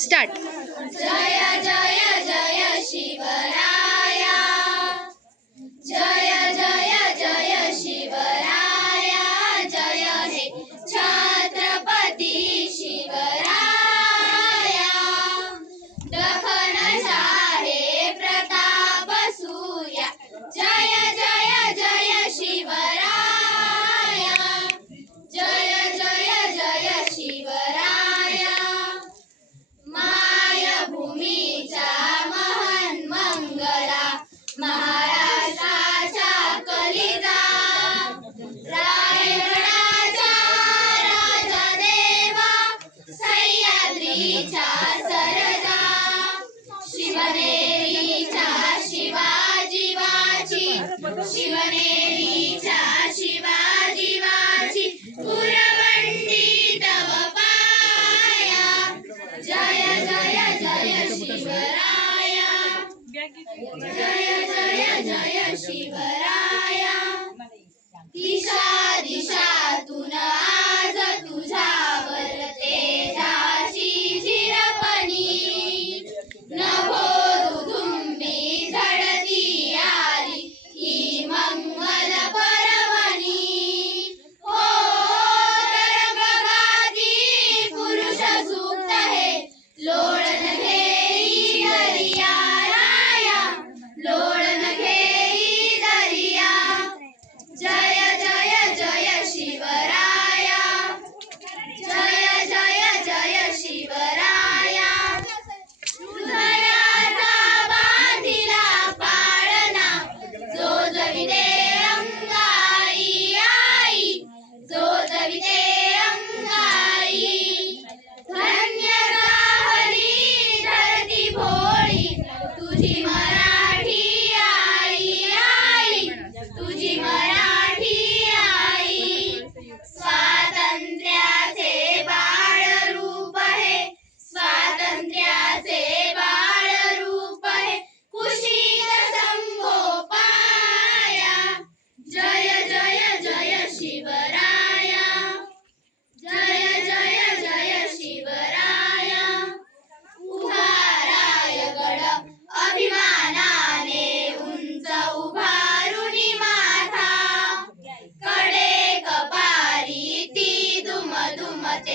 Start. Jaya Jaya Jaya. महाराष्ट्राच्या कलिदा रायगडाच्या राजा देवा सह्याद्रीच्या सरदा शिवनेरीच्या शिवाजीवाची शिवनेरीच्या शिवाजीवाची पुरवंडी तव पाया जय जय जय शिवराया जय Shivaraya Vishal বাজে